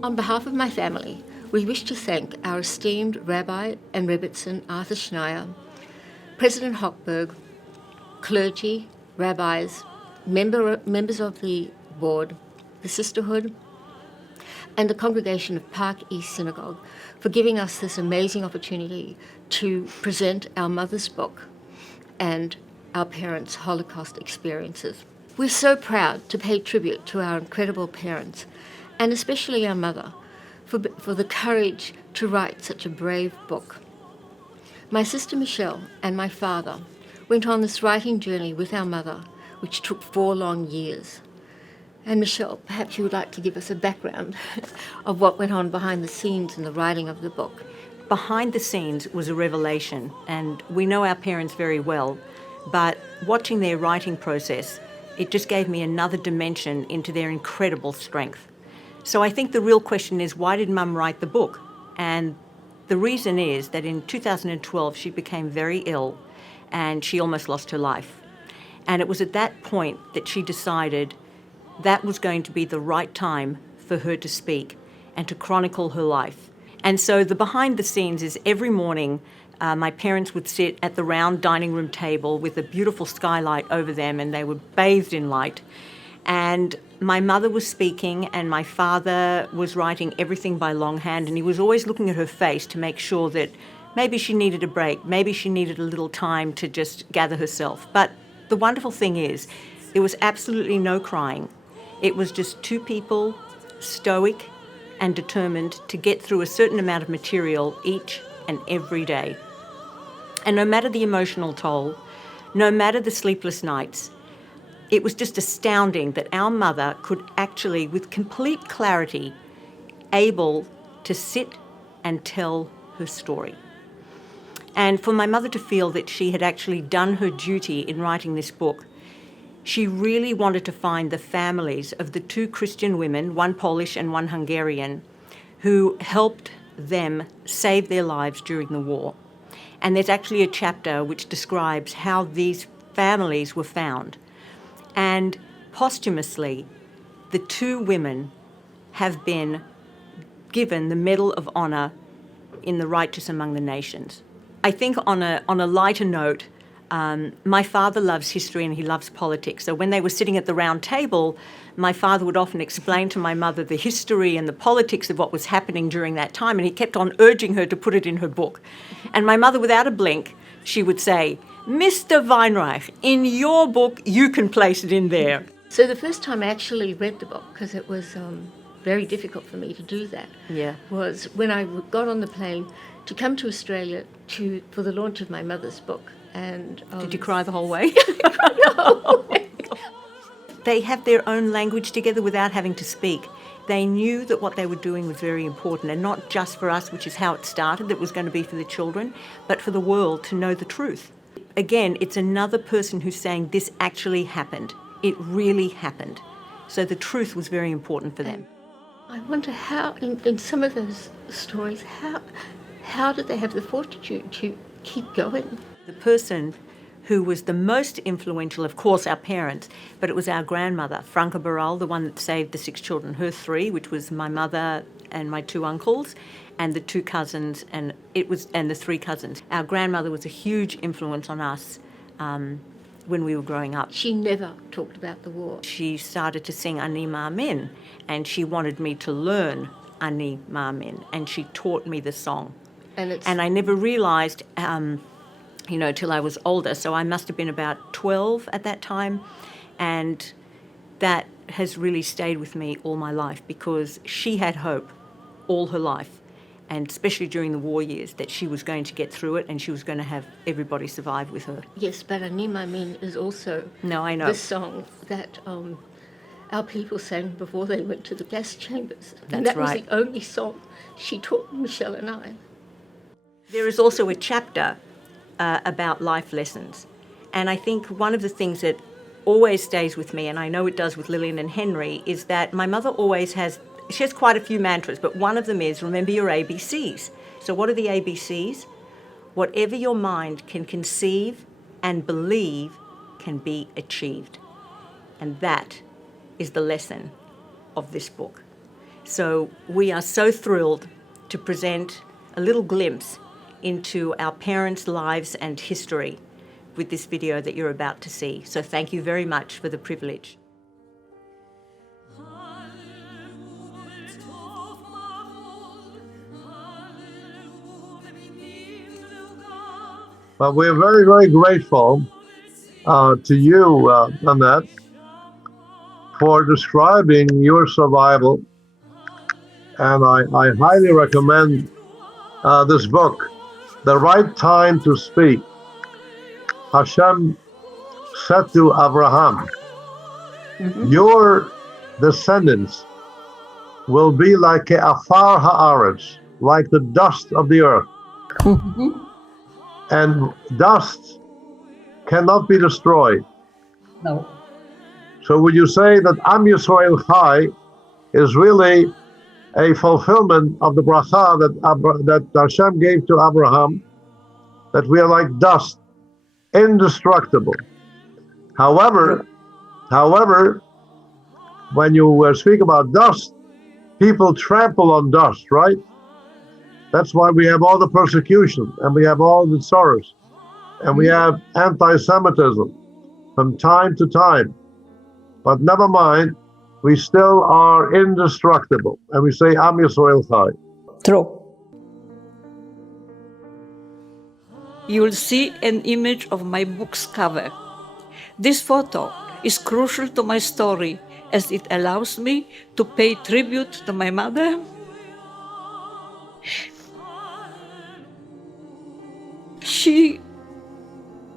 On behalf of my family, we wish to thank our esteemed Rabbi and Rebbitzin Arthur Schneier, President Hochberg, clergy, rabbis, members of the board, the sisterhood, and the congregation of Park East Synagogue for giving us this amazing opportunity to present our mother's book and our parents' Holocaust experiences. We're so proud to pay tribute to our incredible parents, and especially our mother, for the courage to write such a brave book. My sister Michelle and my father went on this writing journey with our mother, which took 4 long years. And Michelle, perhaps you would like to give us a background of what went on behind the scenes in the writing of the book. Behind the scenes was a revelation, and we know our parents very well, but watching their writing process, it just gave me another dimension into their incredible strength. So I think the real question is, why did Mum write the book? And the reason is that in 2012 she became very ill and she almost lost her life. And it was at that point that she decided that was going to be the right time for her to speak and to chronicle her life. And so the behind the scenes is every morning my parents would sit at the round dining room table with a beautiful skylight over them, and they were bathed in light. And my mother was speaking and my father was writing everything by longhand, and he was always looking at her face to make sure that maybe she needed a break, maybe she needed a little time to just gather herself. But the wonderful thing is, there was absolutely no crying. It was just 2 people, stoic and determined to get through a certain amount of material each and every day. And no matter the emotional toll, no matter the sleepless nights, it was just astounding that our mother could actually, with complete clarity, able to sit and tell her story. And for my mother to feel that she had actually done her duty in writing this book, she really wanted to find the families of the 2 Christian women, one Polish and one Hungarian, who helped them save their lives during the war. And there's actually a chapter which describes how these families were found. And posthumously, the 2 women have been given the Medal of Honor in the Righteous Among the Nations. I think on a lighter note, my father loves history and he loves politics. So when they were sitting at the round table, my father would often explain to my mother the history and the politics of what was happening during that time, and he kept on urging her to put it in her book. And my mother, without a blink, she would say, "Mr. Weinreich, in your book, you can place it in there." So the first time I actually read the book, because it was very difficult for me to do that, was when I got on the plane to come to Australia for the launch of my mother's book. And did you cry the whole way? No. They have their own language together without having to speak. They knew that what they were doing was very important, and not just for us, which is how it started, that was going to be for the children, but for the world to know the truth. Again, it's another person who's saying this actually happened. It really happened. So the truth was very important for them. I wonder how, in some of those stories, how did they have the fortitude to keep going? The person who was the most influential, of course, our parents, but it was our grandmother, Franca Baral, the one that saved the 6 children, her 3, which was my mother and my 2 uncles, and the 2 cousins, and the 3 cousins. Our grandmother was a huge influence on us when we were growing up. She never talked about the war. She started to sing Ani Ma'amin, and she wanted me to learn Ani Ma'amin, and she taught me the song. And I never realised, till I was older, so I must have been about 12 at that time, and that has really stayed with me all my life, because she had hope all her life, and especially during the war years, that she was going to get through it and she was going to have everybody survive with her. Yes, but Ani Ma'amin is also the song that our people sang before they went to the gas chambers. And that was the only song she taught Michelle and I. There is also a chapter about life lessons. And I think one of the things that always stays with me, and I know it does with Lillian and Henry, is that my mother always has quite a few mantras, but one of them is, remember your ABCs. So what are the ABCs? Whatever your mind can conceive and believe can be achieved. And that is the lesson of this book. So we are so thrilled to present a little glimpse into our parents' lives and history with this video that you're about to see. So thank you very much for the privilege. But we're very, very grateful to you, Annette, for describing your survival. And I highly recommend this book, The Right Time to Speak. Hashem said to Abraham, your descendants will be like afar haaretz, like the dust of the earth. And dust cannot be destroyed. No. So would you say that Am Yisrael Chai is really a fulfillment of the bracha that Hashem gave to Abraham, that we are like dust, indestructible. However, when you speak about dust, people trample on dust, right? That's why we have all the persecution, and we have all the sorrows, and we have anti-Semitism from time to time. But never mind, we still are indestructible, and we say Am Yisrael Chai. True. You will see an image of my book's cover. This photo is crucial to my story as it allows me to pay tribute to my mother. She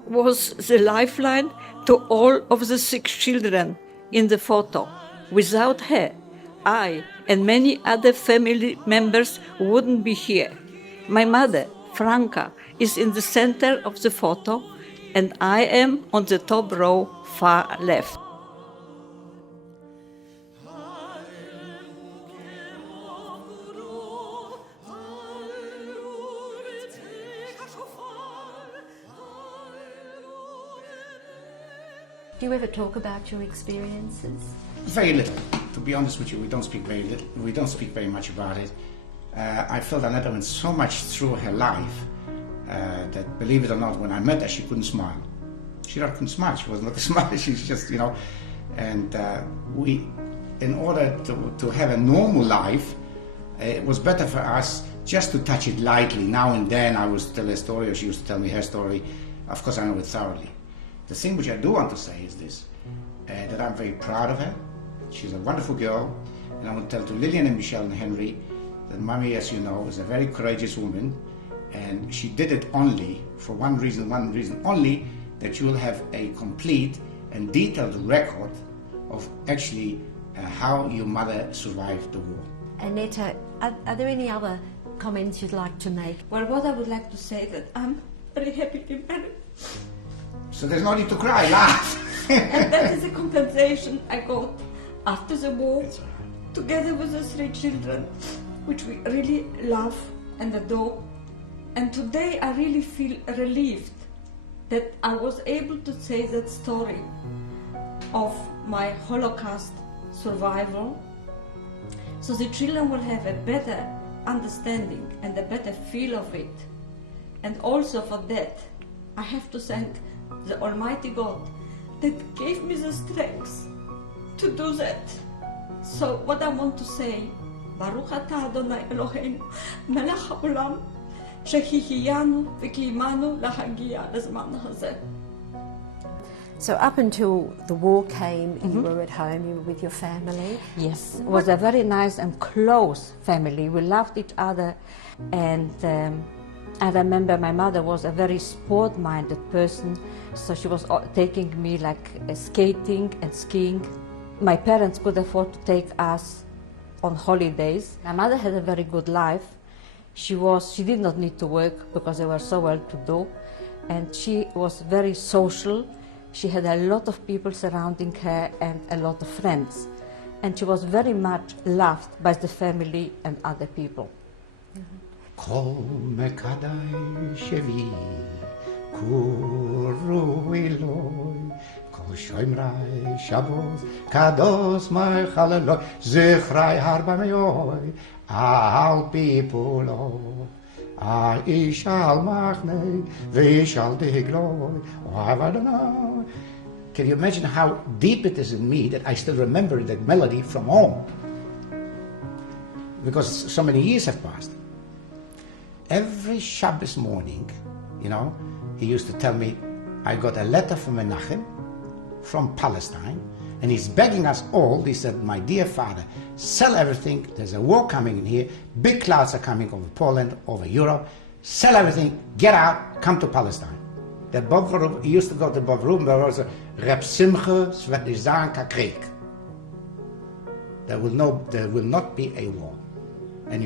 was the lifeline to all of the 6 children in the photo. Without her, I and many other family members wouldn't be here. My mother, Franca, is in the center of the photo, and I am on the top row, far left. Do you ever talk about your experiences? Very little. To be honest with you, we don't speak very little. We don't speak very much about it. I felt Aneta went so much through her life that, believe it or not, when I met her, she couldn't smile. She couldn't smile. She was not a smiler. She's just, And we, in order to have a normal life, it was better for us just to touch it lightly. Now and then, I would tell her story, or she used to tell me her story. Of course, I know it thoroughly. The thing which I do want to say is this, that I'm very proud of her. She's a wonderful girl, and I want to tell to Lillian and Michelle and Henry that Mommy, as you know, is a very courageous woman, and she did it only for one reason only, that you will have a complete and detailed record of actually how your mother survived the war. Aneta, are there any other comments you'd like to make? Well, what I would like to say that I'm very happy to be married. So there's no need to cry, laugh. And that is a compensation I got after the war, together with the 3 children, which we really love and adore. And today I really feel relieved that I was able to say that story of my Holocaust survival, so the children will have a better understanding and a better feel of it. And also for that, I have to thank the Almighty God that gave me the strength to do that. So what I want to say, Baruch atah Adonai Eloheinu, melech haolam, שהחיינו וקיימנו להגיע לזמן הזה. So up until the war came, you were at home, you were with your family. Yes, it was a very nice and close family. We loved each other, and I remember my mother was a very sport-minded person, so she was taking me like skating and skiing. My parents could afford to take us on holidays. My mother had a very good life. She did not need to work because they were so well to do, and she was very social. She had a lot of people surrounding her and a lot of friends, and she was very much loved by the family and other people. Kol mekadai shevi kuru eloi, kol Shoimrai Shabbos Kados my Hallelujah Zichrai Harba Meoi Al people I shall machne we shall digloy Can you imagine how deep it is in me that I still remember that melody from home? Because so many years have passed. Every Shabbos morning, you know, he used to tell me, I got a letter from Menachem, from Palestine, and he's begging us all, he said, my dear father, sell everything, there's a war coming in here, big clouds are coming over Poland, over Europe, sell everything, get out, come to Palestine. The Bovrum, he used to go to Bovrum, there was a Reb Simche Svetizanka Krieg. There will not be a war. And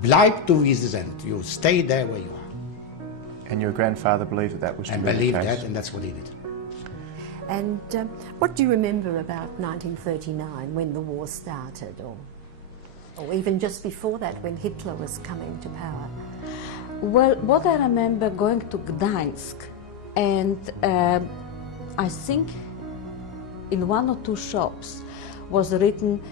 bleib du wie sie sind. You stay there where you are. And your grandfather believed that was to be the case? And believed that, and that's what he did. And what do you remember about 1939, when the war started, or even just before that, when Hitler was coming to power? Well, what I remember going to Gdańsk, and I think in one or two shops was written,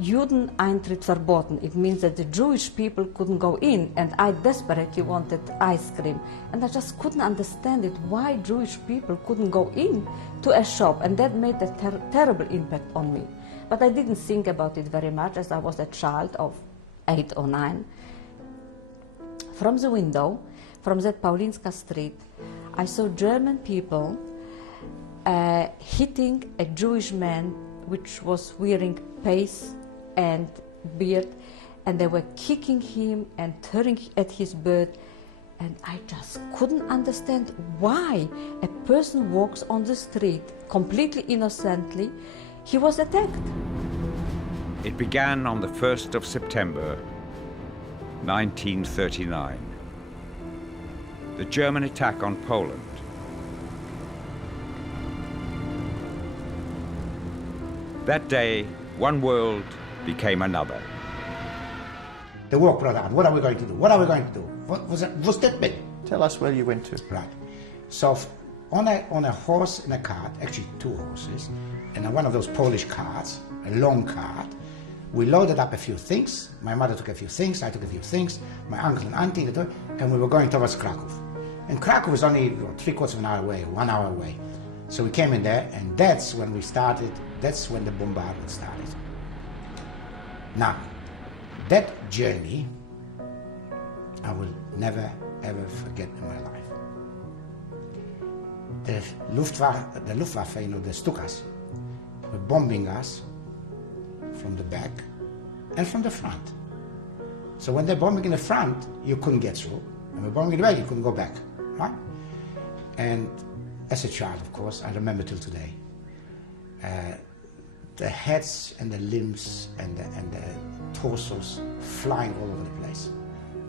Juden Eintritt verboten. It means that the Jewish people couldn't go in, and I desperately wanted ice cream. And I just couldn't understand it, why Jewish people couldn't go in to a shop, and that made a terrible impact on me. But I didn't think about it very much, as I was a child of 8 or 9. From the window, from that Paulinska street, I saw German people hitting a Jewish man which was wearing pace and beard, and they were kicking him and tearing at his beard, and I just couldn't understand why a person walks on the street completely innocently. He was attacked. It began on the 1st of September 1939. The German attack on Poland. That day, one world became another. The war broke out. What are we going to do? What are we going to do? What was that big? Tell us where you went to. Right. So on a horse and a cart, actually 2 horses, and on one of those Polish carts, a long cart, we loaded up a few things. My mother took a few things, I took a few things, my uncle and auntie, and we were going towards Krakow. And Krakow was only 3/4 of an hour away, 1 hour away. So we came in there, and that's when we started, that's when the bombardment started. Now, that journey, I will never, ever forget in my life. The Luftwaffe, you know, the Stukas, were bombing us from the back and from the front. So when they're bombing in the front, you couldn't get through. And when bombing in the back, you couldn't go back, right? And as a child, of course, I remember till today, the heads and the limbs and the torsos flying all over the place.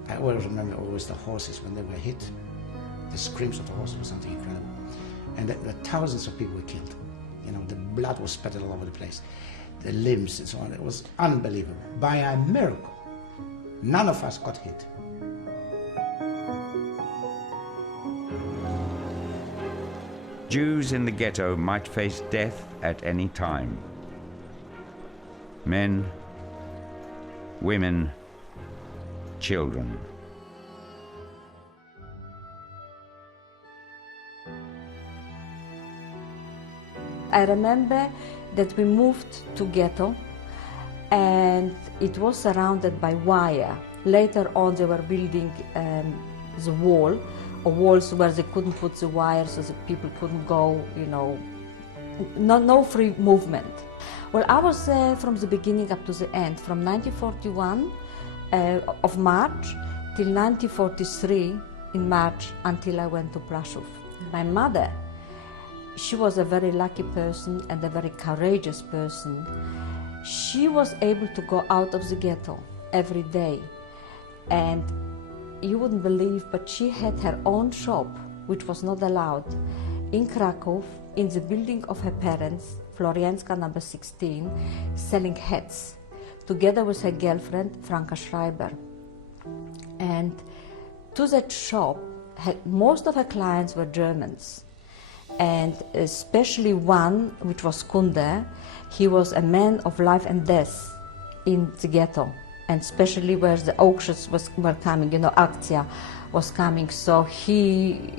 I always remember the horses when they were hit. The screams of the horses were something incredible. And the thousands of people were killed. You know, the blood was spattered all over the place. The limbs and so on. It was unbelievable. By a miracle, none of us got hit. Jews in the ghetto might face death at any time. Men, women, children. I remember that we moved to ghetto, and it was surrounded by wire. Later on they were building the wall, or walls where they couldn't put the wire so that people couldn't go, you know, no free movement. Well, I was from the beginning up to the end, from 1941 of March till 1943 in March, until I went to Prashov. My mother, she was a very lucky person and a very courageous person. She was able to go out of the ghetto every day, and you wouldn't believe, but she had her own shop, which was not allowed, in Krakow, in the building of her parents, Florianska number 16, selling hats, together with her girlfriend, Franka Schreiber. And to that shop, most of her clients were Germans. and especially one, which was Kunde. He was a man of life and death in the ghetto, and especially where the auctions were coming, Akcja was coming, so he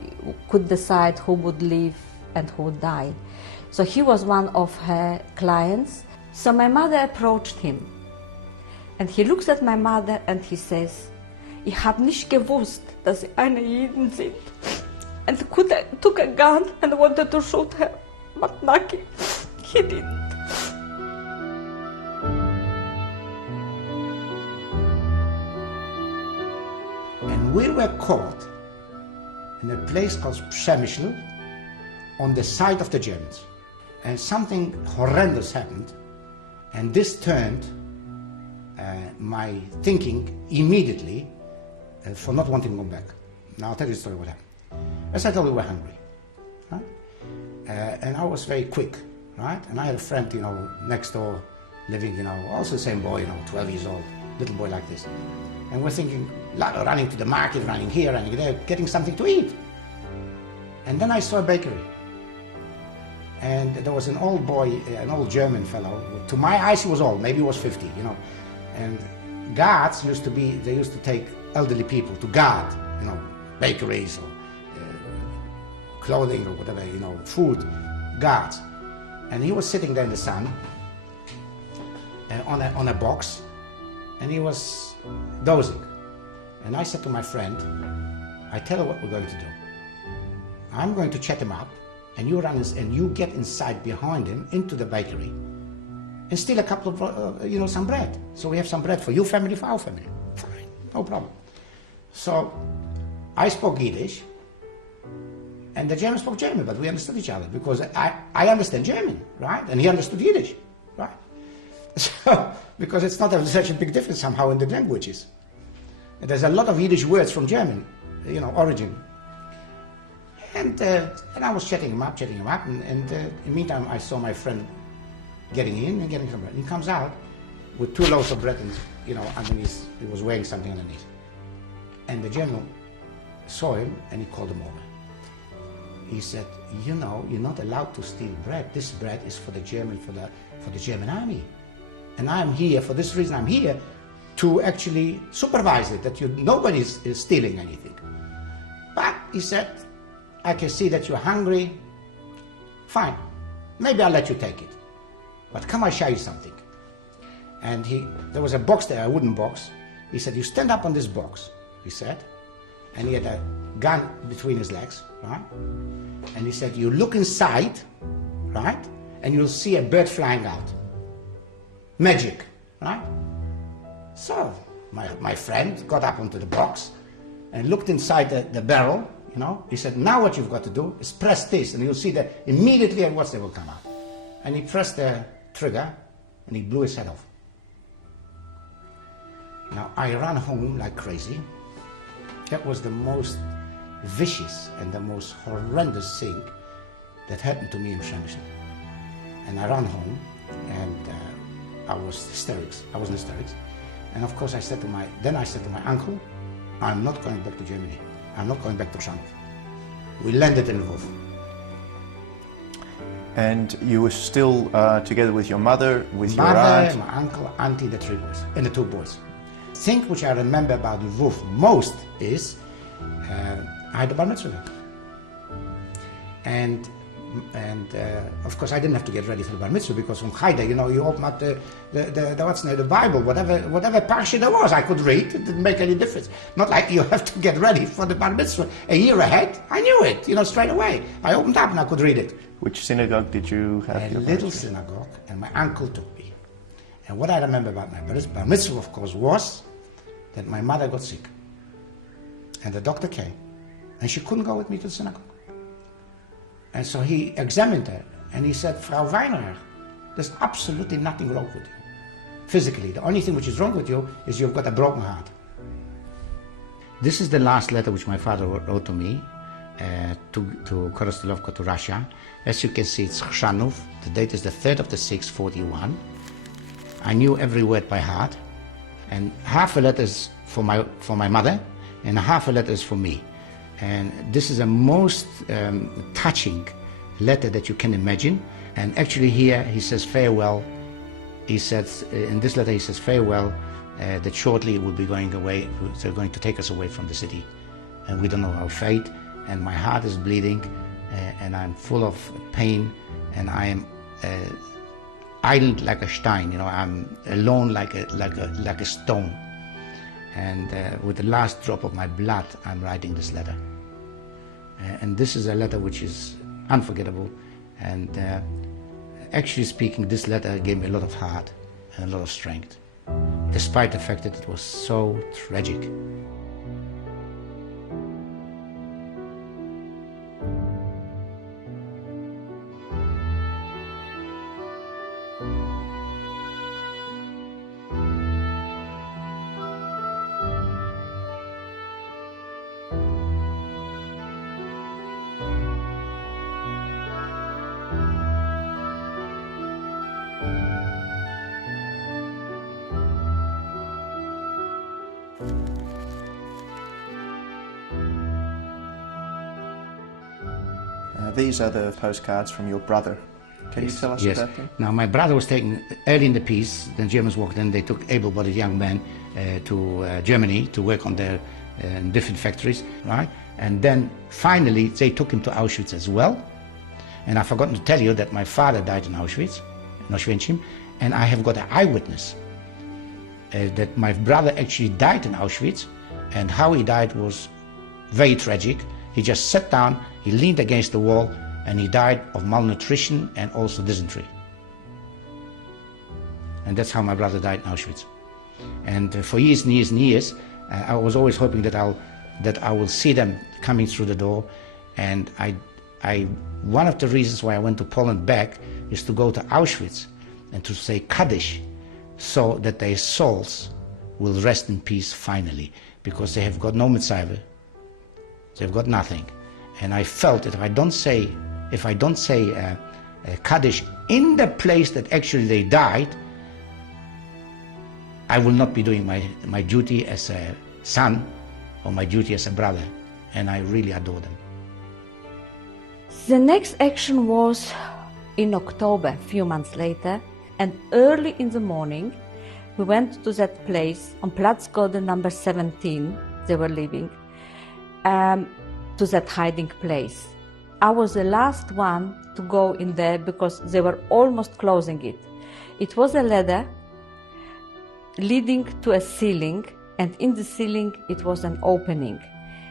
could decide who would live and who would die. So he was one of her clients. So my mother approached him, and he looks at my mother and he says, "Ich hab nicht gewusst, dass Sie eine Jiden sind." And Kunde took a gun and wanted to shoot her, but lucky, he didn't. And we were caught in a place called Przemyśl on the side of the Germans. And something horrendous happened, and this turned my thinking immediately for not wanting to go back. Now I'll tell you the story what happened. As I told you, we were hungry, right? And I was very quick, right? And I had a friend, next door, living, also the same boy, 12 years old, little boy like this. And we're thinking, running to the market, running here, running there, getting something to eat. And then I saw a bakery. And there was an old boy, an old German fellow. To my eyes, he was old, maybe he was 50, And guards used to take elderly people to guard, bakeries or clothing or whatever, food, guards. And he was sitting there in the sun on a box, and he was dozing. And I said to my friend, I tell you what we're going to do. I'm going to chat him up, and you run and you get inside behind him into the bakery and steal a couple of, some bread. So we have some bread for your family, for our family. Fine, no problem. So I spoke Yiddish, and the German spoke German, but we understood each other because I understand German, right? And he understood Yiddish, right? So, because it's not such a big difference somehow in the languages. And there's a lot of Yiddish words from German, origin. And I was chatting him up, and in the meantime I saw my friend getting in and getting some bread. And he comes out with 2 loaves of bread and, underneath, he was weighing something underneath. And the general saw him and he called him over. He said, you're not allowed to steal bread. This bread is for the German, for the German army. And I'm here, for this reason I'm here, to actually supervise it, that nobody is stealing anything. But he said, I can see that you're hungry. Fine, maybe I'll let you take it. But come, I'll show you something. And there was a box there, a wooden box. He said, you stand up on this box, he said. And he had a gun between his legs, right? And he said, you look inside, right? And you'll see a bird flying out. Magic, right? So my friend got up onto the box and looked inside the barrel, He said, now what you've got to do is press this, and you'll see that immediately at once they will come out. And he pressed the trigger, and he blew his head off. Now, I ran home like crazy. That was the most vicious and the most horrendous thing that happened to me in Przemyśl. And I ran home, and I was in hysterics. And of course I said to my uncle, I'm not going back to Germany. I'm not going back to Krzanów. We landed in Lvov. And you were still together with your mother, with your Mother, aunt? my uncle, auntie, the 3 boys, and the 2 boys. The thing which I remember about Lvov most is I had a bar mitzvah. And of course I didn't have to get ready for the bar mitzvah because from Chayda, you open up the Bible, whatever parsha there was, I could read. It didn't make any difference. Not like you have to get ready for the bar mitzvah a year ahead. I knew it, straight away. I opened up and I could read it. Which synagogue did you have? A little synagogue, and my uncle took me. And what I remember about my bar mitzvah, of course, was that my mother got sick. And the doctor came, and she couldn't go with me to the synagogue. And so he examined her, and he said, Frau Weinreich, there's absolutely nothing wrong with you. Physically, the only thing which is wrong with you is you've got a broken heart. This is the last letter which my father wrote to me, to Korostolowka, to Russia. As you can see, it's Krzanów. The date is the 3rd of the 6th, 41. I knew every word by heart, and half a letter is for my mother, and half a letter is for me. And this is a most touching letter that you can imagine. And actually here he says farewell. He says, in this letter he says farewell, that shortly we'll be going away, they're going to take us away from the city. And we don't know our fate, and my heart is bleeding, and I'm full of pain, and I am idle like a stein, I'm alone like a stone. And with the last drop of my blood, I'm writing this letter. And this is a letter which is unforgettable, and actually speaking, this letter gave me a lot of heart and a lot of strength, despite the fact that it was so tragic. These are the postcards from your brother. Can you tell us about them? Now, my brother was taken early in the peace. The Germans walked in. They took able-bodied young men to Germany to work on their different factories, right? And then finally they took him to Auschwitz as well. And I've forgotten to tell you that my father died in Auschwitz, in Auschwitz, and I have got an eyewitness that my brother actually died in Auschwitz, and how he died was very tragic. He just sat down, he leaned against the wall, and he died of malnutrition and also dysentery. And that's how my brother died in Auschwitz. And for years and years and years, I was always hoping that I will see them coming through the door. And one of the reasons why I went to Poland back is to go to Auschwitz and to say Kaddish, so that their souls will rest in peace finally, because they have got no mitzvah. They've got nothing. And I felt that if I don't say Kaddish in the place that actually they died, I will not be doing my duty as a son or my duty as a brother. And I really adore them. The next action was in October, a few months later, and early in the morning we went to that place on Platz Golden number 17, they were living, to that hiding place. I was the last one to go in there because they were almost closing it. It was a ladder leading to a ceiling, and in the ceiling it was an opening.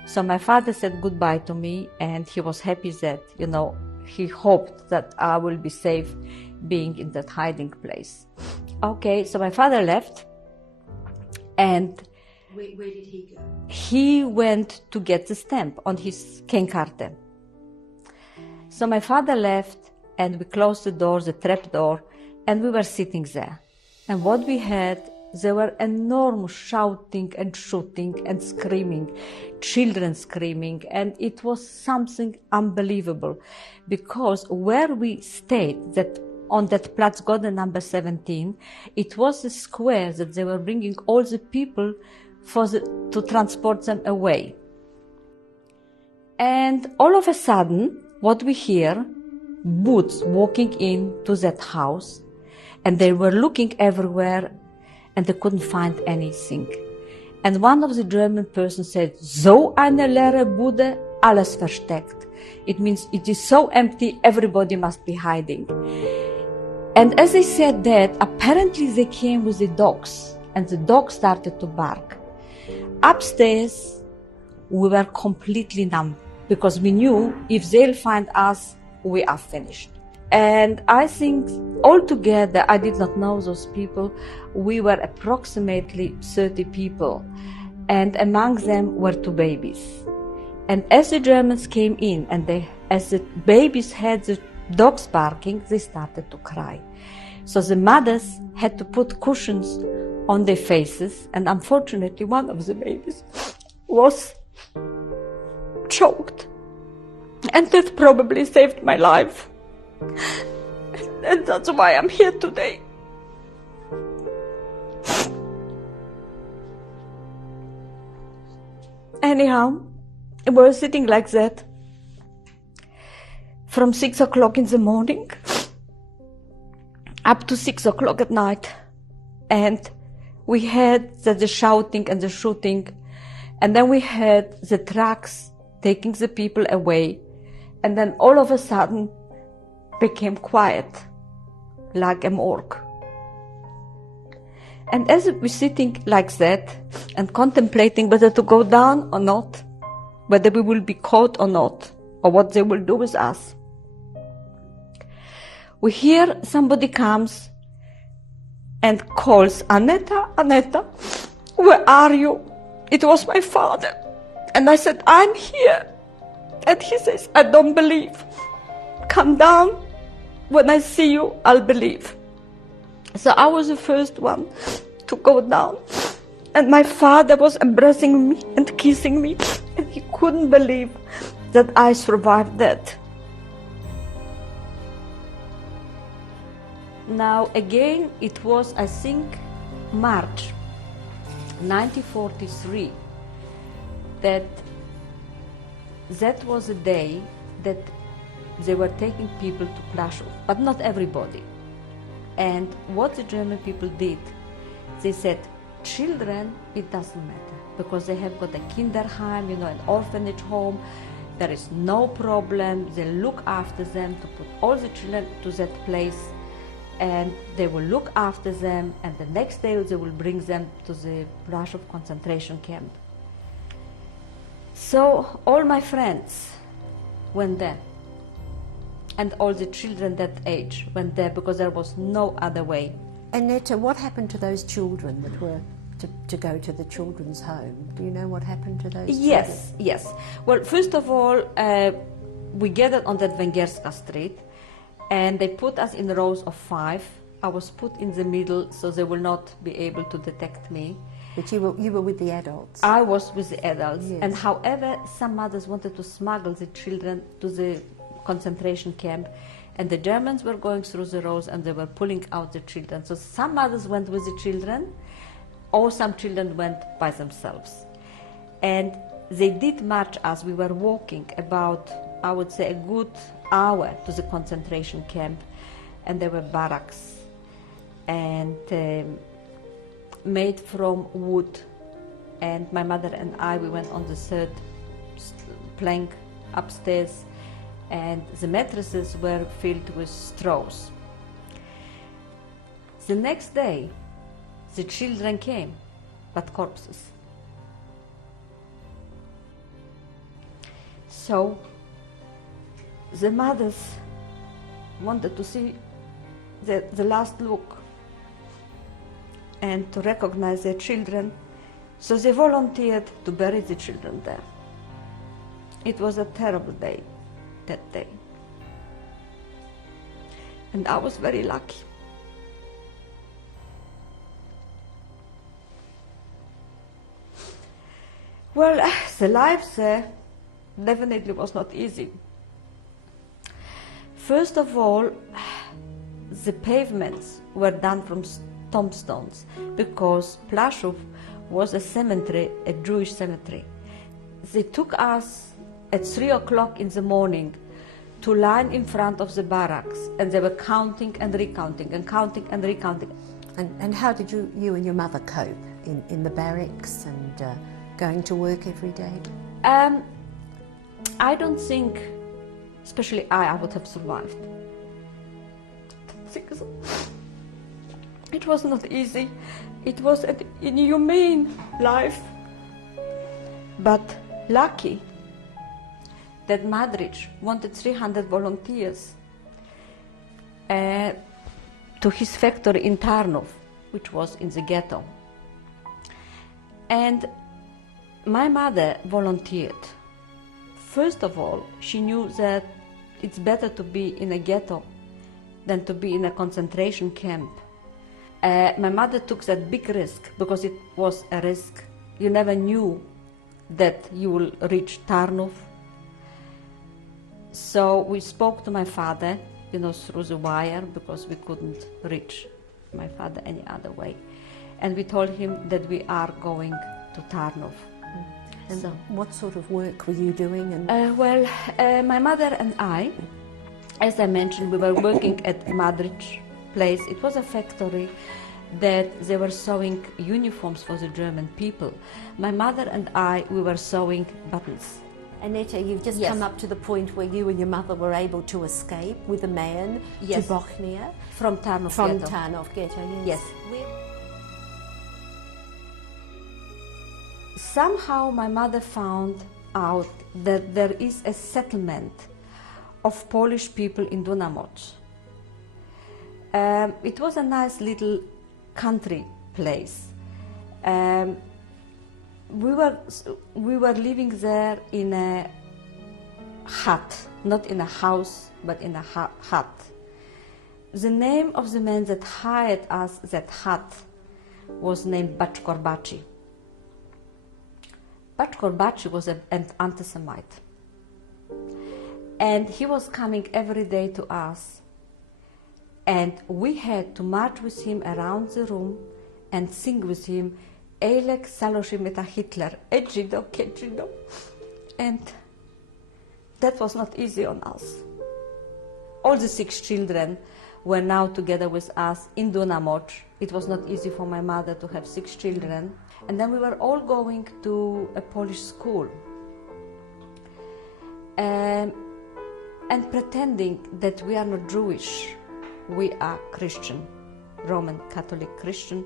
So my father said goodbye to me, and he was happy that, he hoped that I will be safe being in that hiding place. Okay, so my father left, and Where did he go? he went to get the stamp on his Kenkarte. So my father left, and we closed the door, the trap door, and we were sitting there. And what we had, there were enormous shouting and shooting and screaming, children screaming, and it was something unbelievable, because where we stayed, that on that Platz Golden number 17, it was a square that they were bringing all the people to transport them away. And all of a sudden, what we hear, boots walking into that house, and they were looking everywhere, and they couldn't find anything. And one of the German persons said, "So eine leere Bude, alles versteckt." It means it is so empty, everybody must be hiding. And as they said that, apparently they came with the dogs, and the dogs started to bark. Upstairs, we were completely numb, because we knew if they'll find us, we are finished. And I think altogether, I did not know those people, we were approximately 30 people, and among them were 2 babies. And as the Germans came in, and as the babies had the dogs barking, they started to cry. So the mothers had to put cushions on their faces, and unfortunately one of the babies was choked, and that probably saved my life. And that's why I'm here today. Anyhow, we were sitting like that from 6 o'clock in the morning up to 6 o'clock at night. And we had the shouting and the shooting, and then we had the trucks taking the people away, and then all of a sudden became quiet, like a morgue. And as we're sitting like that and contemplating whether to go down or not, whether we will be caught or not, or what they will do with us, we hear somebody comes and calls, "Aneta, Aneta, where are you?" It was my father. And I said, "I'm here." And he says, "I don't believe. Come down. When I see you, I'll believe." So I was the first one to go down. And my father was embracing me and kissing me. And he couldn't believe that I survived that. Now again, it was, I think, March 1943, that was a day that they were taking people to Plaszow, but not everybody. And what the German people did, they said, children, it doesn't matter, because they have got a Kinderheim, an orphanage home, there is no problem, they look after them, to put all the children to that place, and they will look after them, and the next day they will bring them to the Plaszow concentration camp. So all my friends went there, and all the children that age went there, because there was no other way. Aneta, what happened to those children that were to go to the children's home? Do you know what happened to those children? Yes. Well, first of all, we gathered on that Węgierska Street, and they put us in rows of 5. I was put in the middle, so they will not be able to detect me. But you were with the adults? I was with the adults. Yes. And however, some mothers wanted to smuggle the children to the concentration camp, and the Germans were going through the rows and they were pulling out the children. So some mothers went with the children, or some children went by themselves. And they did march us. We were walking about, I would say, a good hour to the concentration camp, and there were barracks and made from wood, and my mother and I, we went on the 3rd plank upstairs, and the mattresses were filled with straws. The next day the children came, but corpses. So the mothers wanted to see the last look and to recognize their children, so they volunteered to bury the children there. It was a terrible day, that day. And I was very lucky. Well, the life there definitely was not easy. First of all, the pavements were done from tombstones, because Plaszow was a cemetery, a Jewish cemetery. They took us at 3 o'clock in the morning to line in front of the barracks, and they were counting and recounting and counting and recounting. And how did you and your mother cope in the barracks and going to work every day? I don't think, especially I would have survived. It was not easy. It was an inhumane life. But lucky that Madrid wanted 300 volunteers to his factory in Tarnów, which was in the ghetto. And my mother volunteered. First of all, she knew that it's better to be in a ghetto than to be in a concentration camp. My mother took that big risk, because it was a risk. You never knew that you will reach Tarnów. So we spoke to my father, through the wire, because we couldn't reach my father any other way. And we told him that we are going to Tarnów. And so, what sort of work were you doing? My mother and I, As I mentioned, we were working at Madrid's place. It was a factory that they were sewing uniforms for the German people. My mother and I, we were sewing buttons. Aneta, you've just come up to the point where you and your mother were able to escape with a man to Bochnia. From Tarnów From ghetto. Tarnów ghetto, Yes. Somehow my mother found out that there is a settlement of Polish people in Dunamoc. It was a nice little country place. We were living there in a hut, not in a house, but in a hut. The name of the man that hired us that hut was named Bacz-Korbaczy. Bacz-Korbaczy was an anti-Semite. And he was coming every day to us. And we had to march with him around the room and sing with him, Elek Saloshimeta Hitler, Ejido Kejido. And that was not easy on us. All the 6 children were now together with us in Dunamoc. It was not easy for my mother to have 6 children. And then we were all going to a Polish school. And pretending that we are not Jewish, we are Christian, Roman Catholic Christian.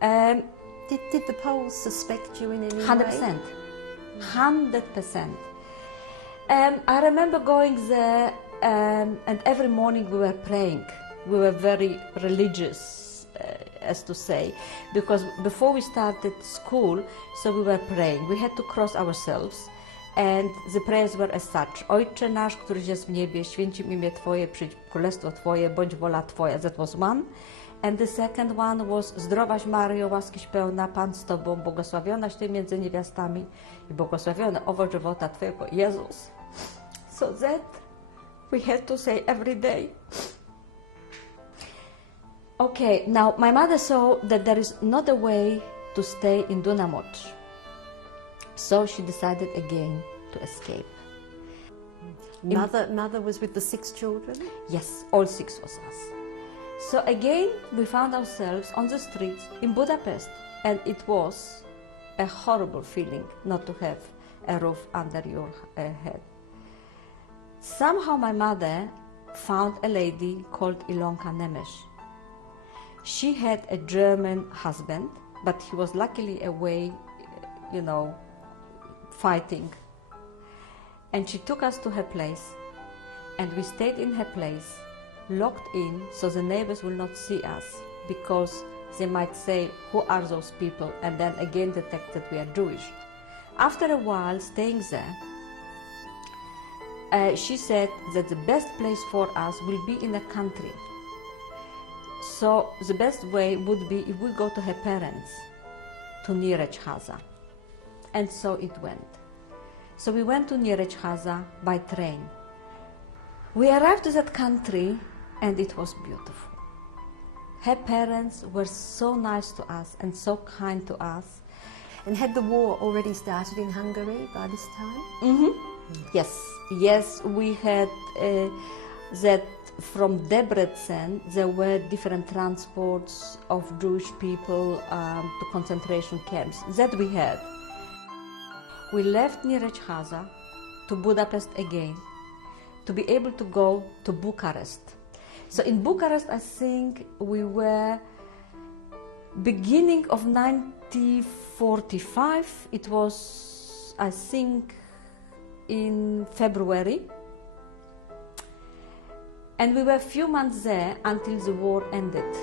Did the Poles suspect you in any way? 100%. 100%. I remember going there, and every morning we were praying. We were very religious, as to say, because before we started school, so we were praying. We had to cross ourselves, and the prayers were as such. Ojcze nasz, któryś jest w niebie, święci imię Twoje, przyjdź królestwo Twoje, bądź wola Twoja. That was one. And the second one was Zdrowaś Maryjo, łaskiś pełna, Pan z Tobą, błogosławionaś Ty między niewiastami i błogosławiony owoc żywota Twojego, Jezus. So that we had to say every day. Okay, now my mother saw that there is not a way to stay in Dunamoc. So she decided again to escape. Mother was with the 6 children? Yes, all 6 was us. So again, we found ourselves on the streets in Budapest, and it was a horrible feeling not to have a roof under your head. Somehow my mother found a lady called Ilonka Nemes. She had a German husband, but he was luckily away, fighting. And she took us to her place, and we stayed in her place, locked in, so the neighbors will not see us, because they might say, who are those people, and then again detect that we are Jewish. After a while staying there, she said that the best place for us will be in the country. So the best way would be if we go to her parents, to Nyíregyháza. And so it went. So we went to Nyíregyháza by train. We arrived to that country, and it was beautiful. Her parents were so nice to us and so kind to us. And had the war already started in Hungary by this time? Mm-hmm. Yes, we had that from Debrecen there were different transports of Jewish people to concentration camps. That we had. We left Nyíregyháza to Budapest again to be able to go to Bucharest. So in Bucharest, I think we were beginning of 1945. It was, I think, in February. And we were a few months there until the war ended.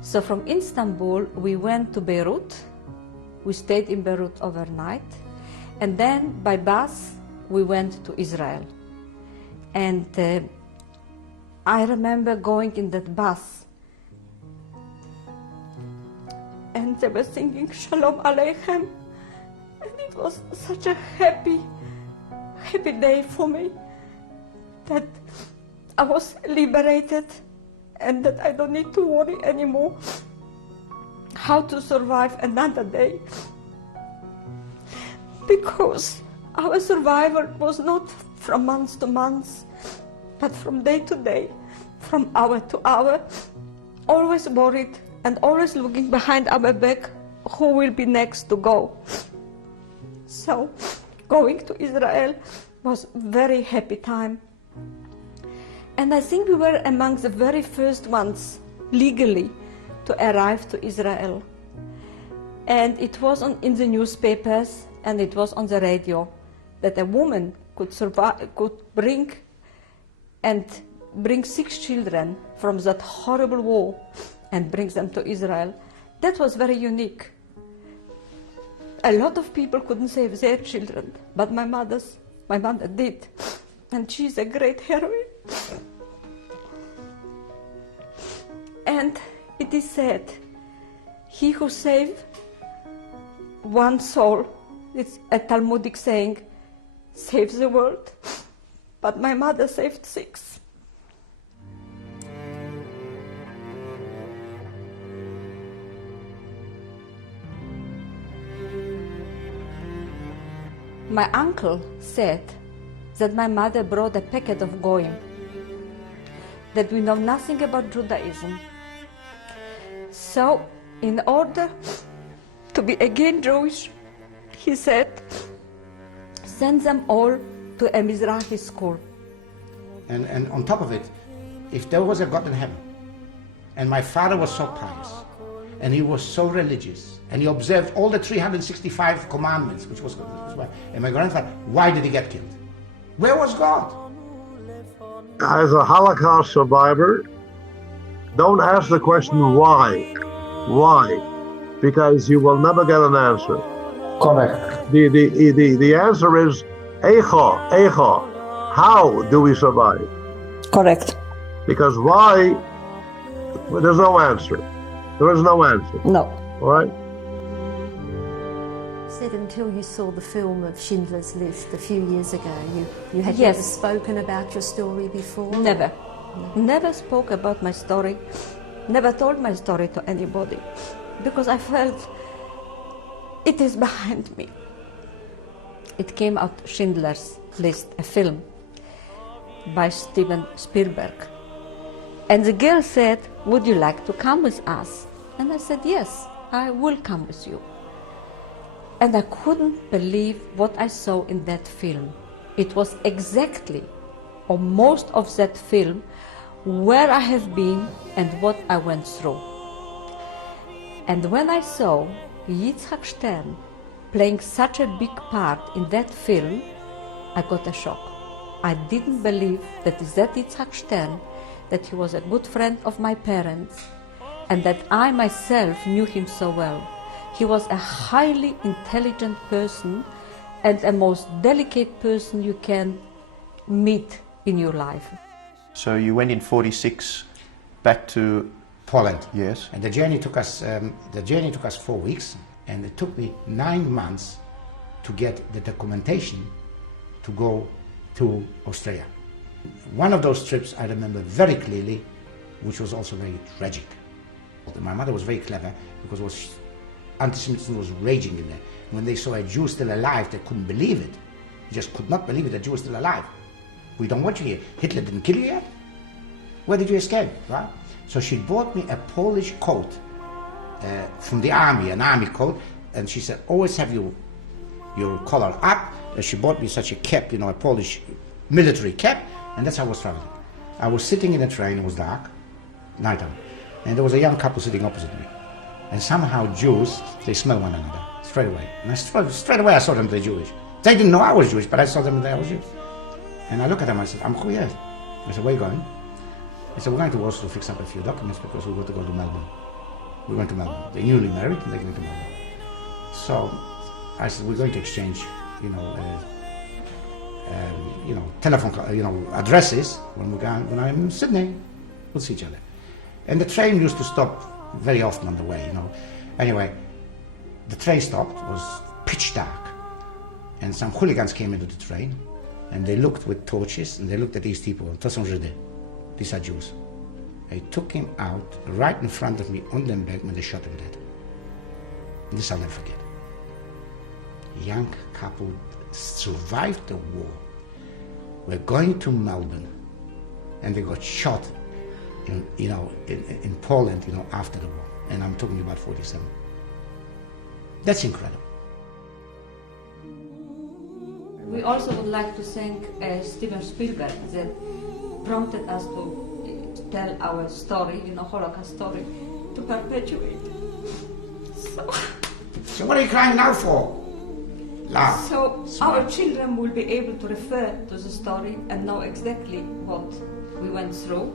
So from Istanbul, we went to Beirut. We stayed in Beirut overnight. And then by bus, we went to Israel. And I remember going in that bus. And they were singing Shalom Aleichem. And it was such a happy day for me that I was liberated and that I don't need to worry anymore how to survive another day. Because our survival was not from month to month, but from day to day, from hour to hour, always worried and always looking behind our back who will be next to go. So going to Israel was a very happy time. And I think we were among the very first ones legally to arrive to Israel. And it was in the newspapers and it was on the radio that a woman could bring 6 children from that horrible war and bring them to Israel. That was very unique. A lot of people couldn't save their children, but my mother did, and she's a great heroine. And it is said, he who saved one soul, it's a Talmudic saying, saves the world, but my mother saved 6. My uncle said that my mother brought a packet of goyim, that we know nothing about Judaism. So, in order to be again Jewish, he said, send them all to a Mizrahi school. And on top of it, if there was a God in heaven, and my father was so pious, and he was so religious, and he observed all the 365 commandments, and my grandfather, why did he get killed? Where was God? As a Holocaust survivor, don't ask the question why. Why? Because you will never get an answer. Correct. The answer is Echo. How do we survive? Correct. Because why? Well, there's no answer. There is no answer. No. All right? Said until you saw the film of Schindler's List a few years ago, you had Yes. never spoken about your story before? Never. Never spoke about my story, never told my story to anybody, because I felt it is behind me. It came out, Schindler's List, a film by Steven Spielberg. And the girl said, would you like to come with us? And I said, yes, I will come with you. And I couldn't believe what I saw in that film. It was exactly, or most of that film, where I have been and what I went through. And when I saw Yitzhak Stern playing such a big part in that film, I got a shock. I didn't believe that Yitzhak Stern, that he was a good friend of my parents, and that I myself knew him so well. He was a highly intelligent person and a most delicate person you can meet in your life. So you went in 46 back to Poland. Yes. And the journey took us 4 weeks, and it took me 9 months to get the documentation to go to Australia. One of those trips I remember very clearly, which was also very tragic. My mother was very clever because anti-Semitism was raging in there. When they saw a Jew still alive, they couldn't believe it. They just could not believe it, a Jew was still alive. We don't want you here. Hitler didn't kill you yet? Where did you escape, right? So she bought me a Polish coat from the army, an army coat, and she said, always have your collar up. And she bought me such a cap, a Polish military cap, and that's how I was traveling. I was sitting in a train, it was dark, nighttime, and there was a young couple sitting opposite me. And somehow Jews, they smell one another straight away. And straight away I saw them, they're Jewish. They didn't know I was Jewish, but I saw them, they were Jewish. And I look at them, I said, I'm Khuyet. I said, where are you going? I said, we're going to Warsaw to fix up a few documents because we've got to go to Melbourne. We're going to Melbourne. They're newly married and they're going to Melbourne. So I said, we're going to exchange, telephone, addresses when I'm in Sydney. We'll see each other. And the train used to stop very often on the way, Anyway, the train stopped, it was pitch dark. And some hooligans came into the train and they looked with torches and they looked at these people. These are Jews. They took him out right in front of me on the embankment, they shot him dead. This I'll never forget. A young couple survived the war. We're going to Melbourne and they got shot in Poland, after the war. And I'm talking about 47. That's incredible. We also would like to thank Steven Spielberg that prompted us to tell our story, Holocaust story, to perpetuate. So what are you crying now for? Laugh. So Smile. our children will be able to refer to the story and know exactly what we went through.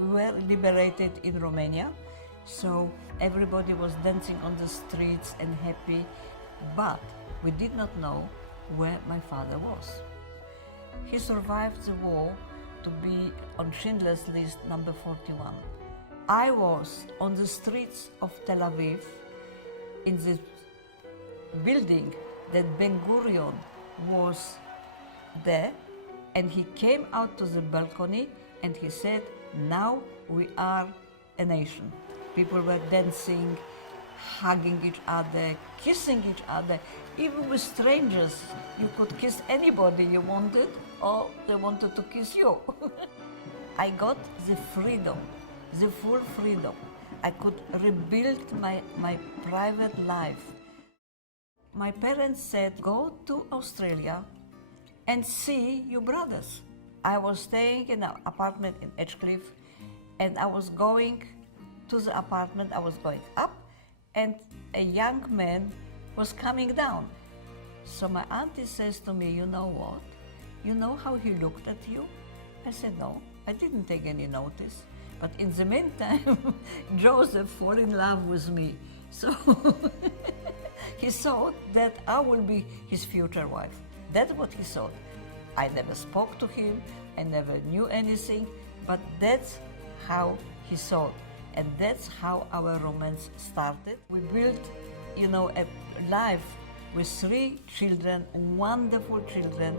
We were liberated in Romania, so everybody was dancing on the streets and happy, but we did not know where my father was. He survived the war to be on Schindler's List number 41. I was on the streets of Tel Aviv in the building that Ben-Gurion was there, and he came out to the balcony and he said, "Now we are a nation." People were dancing, hugging each other, kissing each other, even with strangers. You could kiss anybody you wanted, or they wanted to kiss you. I got the freedom, the full freedom. I could rebuild my private life. My parents said, "Go to Australia and see your brothers." I was staying in an apartment in Edgecliff, and I was going to the apartment, I was going up, and a young man was coming down. So my auntie says to me, "You know what? You know how he looked at you?" I said, "No, I didn't take any notice." But in the meantime, Joseph fell in love with me. So he thought that I will be his future wife. That's what he thought. I never spoke to him, I never knew anything, but that's how he thought. And that's how our romance started. We built, a life with 3 children, wonderful children.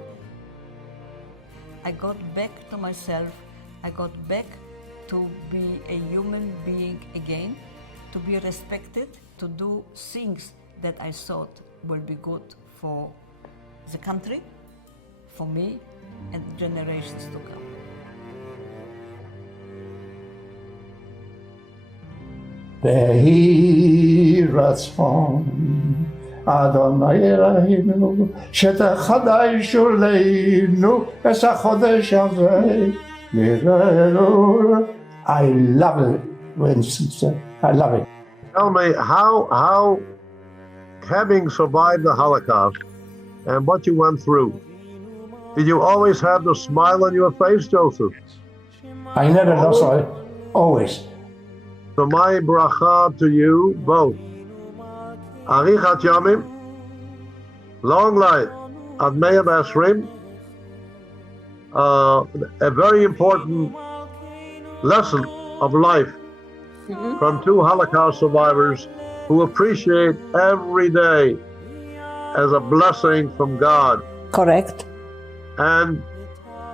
I got back to myself. I got back to be a human being again, to be respected, to do things that I thought will be good for the country, for me, and generations to come. Behi ratzon Adonai Eloheinu shetachadash uleinu es hachodesh hazeh yireu. I love it when she said, I love it. Tell me, how having survived the Holocaust and what you went through, did you always have the smile on your face, Joseph? I never lost it, always. So my bracha to you both. Arichat Yamim, long life, Ad Mea V'Esrim, a very important lesson of life from 2 Holocaust survivors who appreciate every day as a blessing from God. Correct. And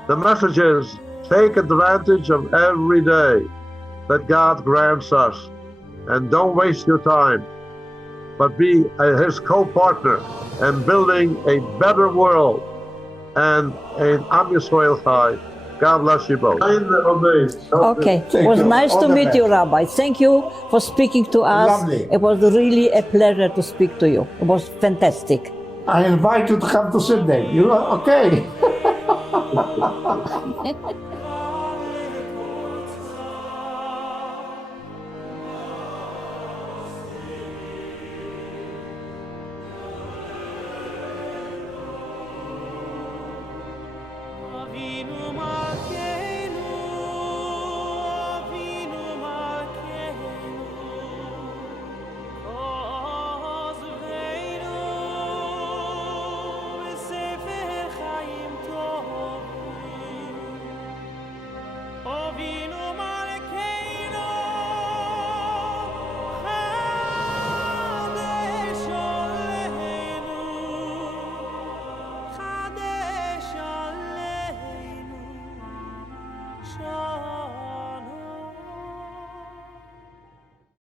the message is, take advantage of every day that God grants us, and don't waste your time, but be his co-partner in building a better world and an Am Yisrael Chai. God bless you both. Okay, it was nice to meet you, Rabbi. Thank you for speaking to us. Lovely. It was really a pleasure to speak to you. It was fantastic. I invite you to come to Sydney. You are okay.